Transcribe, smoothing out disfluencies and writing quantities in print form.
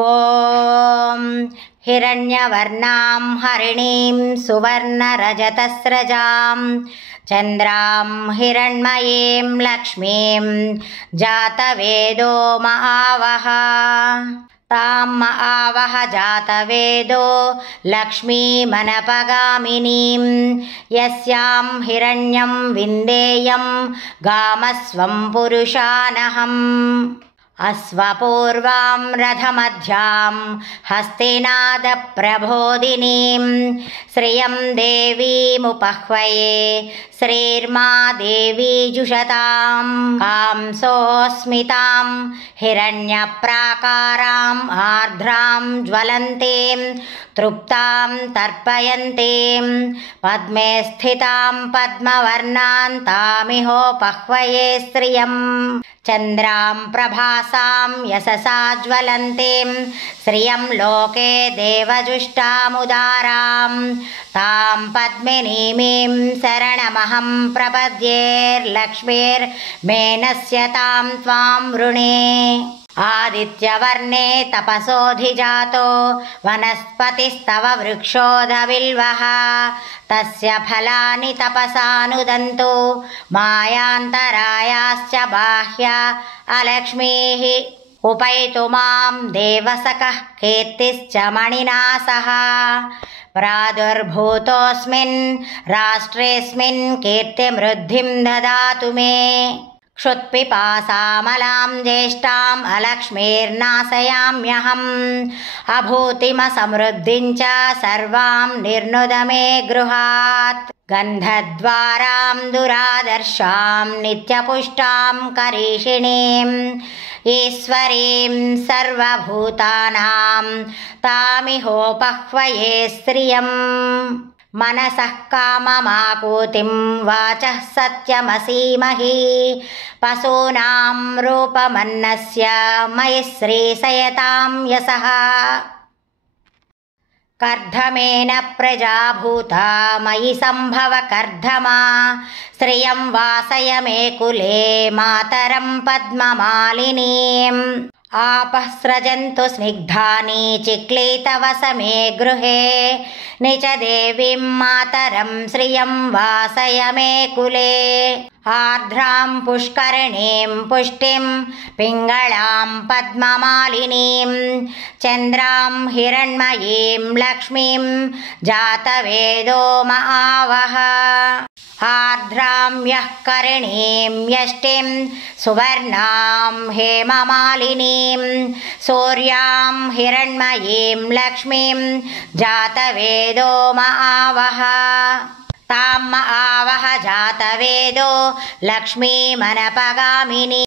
ॐ हिरण्यवर्णां हरिणीं सुवर्णरजतस्रजां चन्द्रां हिरण्मयीं लक्ष्मीं जातवेदो महावः तां महावः जातवेदो लक्ष्मीमनपगामिनीं यस्यां हिरण्यं विन्देयं गामस्वं पुरुषानहम् अश्वपूर्वां रथमध्यां हस्तिनादप्रबोधिनीं श्रियं देवीमुपह्वये श्रीर्मा देवी जुषतां कांसोऽस्मितां हिरण्यप्राकाराम् आर्द्रां ज्वलन्तीं तृप्तां तर्पयन्तीं पद्मे स्थितां पद्मवर्णां तामिहोपह्वये श्रियं चन्द्रां प्रभासां यशसा ज्वलन्तीं श्रियं लोके देवजुष्टामुदारां तां पद्मिनीमीं शरणमहं प्रपद्येर्लक्ष्मीर्मेनस्यतां त्वां वृणे आदित्यवर्णे तपसोऽधिजातो वनस्पतिस्तव वृक्षोऽधविल्वः तस्य फलानि तपसानुदन्तु मायान्तरायाश्च बाह्या अलक्ष्मीः उपैतु मां देवसखः कीर्तिश्च मणिना सह प्रादुर्भूतोऽस्मिन् राष्ट्रेऽस्मिन् कीर्तिमृद्धिं ददातु मे क्षुत्पिपासामलां ज्येष्ठाम् अलक्ष्मीर्नाशयाम्यहम् अभूतिमसमृद्धिं च सर्वां निर्नुद मे गृहात् गन्धद्वारां दुरादर्शां नित्यपुष्टां करीषिणीम् ईश्वरीं सर्वभूतानां तामिहोपह्वये श्रियम् मनसः काममाकूतिं वाचः सत्यमसीमहि पशूनां रूपमन्नस्य मयि श्रीशयतां यशः कर्धमेन प्रजाभूता मयि सम्भव कर्धमा श्रियं वासय मे कुले मातरं पद्ममालिनीम् आपः स्रजन्तु स्निग्धानि चिक्लीतवस मे गृहे निच देवीं मातरं श्रियं वासय मे कुले आर्द्रां पुष्करिणीं पुष्टिं पिङ्गळां पद्ममालिनीं चन्द्रां हिरण्मयीं लक्ष्मीं जातवेदो महावः आर्द्रां यः करिणीं यष्टिं सुवर्णां हेममालिनीं सूर्यां हिरण्मयीं लक्ष्मीं जातवेदो महावः तां महावः जातवेदो लक्ष्मीमनपगामिनी।